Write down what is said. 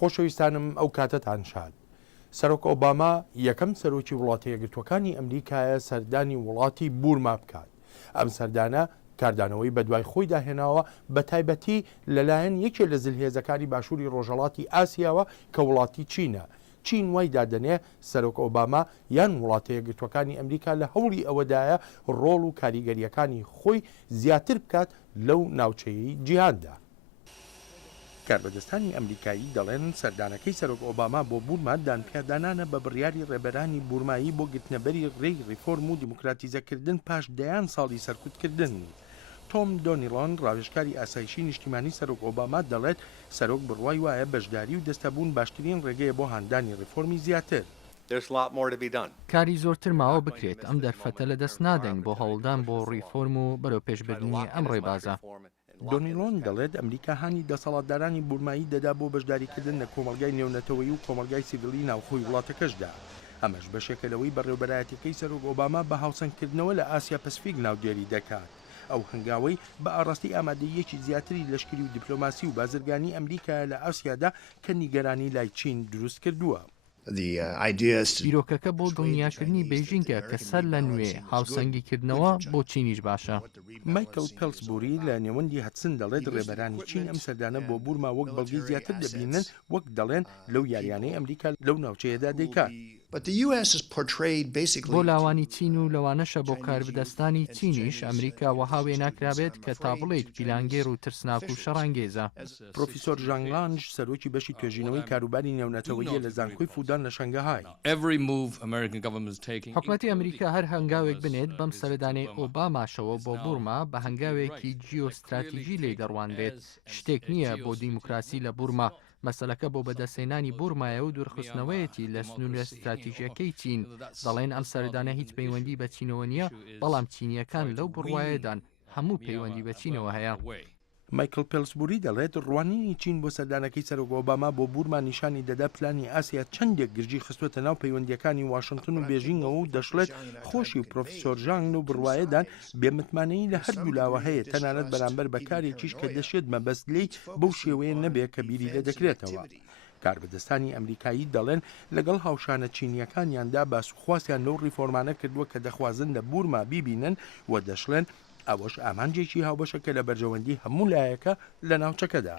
خۆشەویستانم ئەو کاتتان شاد. سەرۆک ئۆباما یەکەم سەرۆکی وڵاتە یەکگرتوەکانی ئەمریکایە سەردانی وڵاتی بورما بکات. ئەم سەردانە کاردانەوەی بە دوای خۆی داهێناوە بە تایبەتی لەلایەن یەکێ لە زلهێزەکانی باشووری ڕۆژهەڵاتی ئاسیاوە کە وڵاتی چینە. چین وای دادەنێ سەرۆک ئۆباما یان وڵاتە یەکگرتوەکانی ئەمریکا لە هەوڵی ئەوەدایە ڕۆڵ و کاریگەریەکانی خۆی زیاتر بکات لەو ناوچەیەی جیهاندا. کاربەدەستانی ئەمریکایی دەڵێن سەردانەکەی سەرۆک ئۆباما بۆ بورما دانپێدانانە بە بڕیاری ڕێبەرانی بورمایی بۆ گرتنەبەری ڕێی ریفۆرم و دیموکراتیزەکردن پاش دەیان ساڵی سەرکوتکردن. تۆم دۆنیڵۆن ڕاوێژکاری ئاسایشی نیشتیمانی سەرۆک ئۆباما دەڵێت سەرۆک بڕوای وایە بەشداری و دەستەبوون باشترین ڕێگەیە بۆ هاندانی ریفۆرمی زیاتر. کاری زۆرتر ماوە بکرێت ئەم دەرفەتە لە دەست نادەین بۆ هەوڵدان بۆ ریفۆرم و بەرەو پێشبردننی ئەم ڕێبازە. دۆنیڵۆن دەڵێت ئەمریکا هانی دەسەڵاتدارانی بورمایی دەدا بۆ بەشداریکردن لە کۆمەلگای نێونەتەوەی و کۆمەلگای سیڤیلی ناوخۆی وڵاتەکەشدا. ئەمەش بەشێکەوەی بەڕێوەبەرایەتەکەی سەرۆک ئۆباما بە هاوسەنگکردنەوە لە ئاسیا پەسفیک ناودێری دەکات. ئەو هەنگاوەی بە ئاڕاستی ئامادەیەکی زیاتری لەشکری و دیپلۆماسی و بازرگانی ئەمریکا لە ئاسیادا کە نیگەرانی لای چین دروست کردووە. بیرۆکەکە بۆ دڵنیاکردنی بێژینگە کە سەر لە نوێ هاوسەنگیکردنەوە بۆ چینیش باشە. مایکل پێلسبوری لە نێوەندی هەتسن دەڵێت ڕێبەرانی چین ئەم سەردانە بۆ بورما وەک بەڵگەی زیاتر دەبینن وەک دەڵێن لەو یاریانەی ئەمریکا لەو ناوچەیەدا دەیکات. بۆ لاوانی چین و لەوانەشە بۆ کاربدەستانی چینیش ئەمریکا وەها وێ ناکرابێت کە تا بڵێت پیلانگێر و ترسناک و شەڕانگێزە. پرۆفیسۆر ژان لانج سەرۆکی بەشی توێژینەوەی کاروباری نێونەتەوەیە لە زانکۆی فودان لە شەنگەهای. حکوومەتی ئەمریکا هەر هەنگاوێک بنێت بەم سەردانەی ئۆباماشەوە بۆ بورما بە هەنگاوێکی جیۆستراتیژی لێ دەڕوانرێت شتێک نییە بۆ دیموکراسی لە بورما. مەسەلەکە بۆ بەدەستێنانی بورمایە و دوورخستنەوەیەتی لە سنوورە استراتیژیەکەی چین. دەڵێن ئەم سەردانە هیچ پەیوەندی بە چینەوە نییە، بەڵام چینیەکان لەو بڕوایەدان هەموو پەیوەندی بە چینەوە هەیە. مایکل پێلسبوری دەڵێت ڕوانینی چین بۆ سەردانەکەی سەرۆک ئۆباما بۆ بورما نیشانی دەدا پلانی ئاسیا چەندێک گرژی خستوەتە ناو پەیوەندیەکانی واشنگتن و بێژینگەوە و دەشڵێت خۆشی و پرۆفیسۆر ژانگ و بڕوایەدان بێمتمانەی لە هەردوو لاوە هەیە تەنانەت بەرامبەر بەکارێکیش کە دەشێت مەبەست لێی بەو شێوەیە نەبێت کە بیری لێ دەکرێتەوە. کاربەدەستانی ئەمریکایی دەڵێن لەگەڵ هاوشانە چینیەکانیاندا باسوخواسیان لەو ڕیفۆرمانە کردووە کە دەخوازن لە بورما بیبینن و دەشڵێن ئەوەش ئامانجێکی هاوبەشەکە لە بەرژەوەندی هەموو لایەکە لە ناوچەکەدا.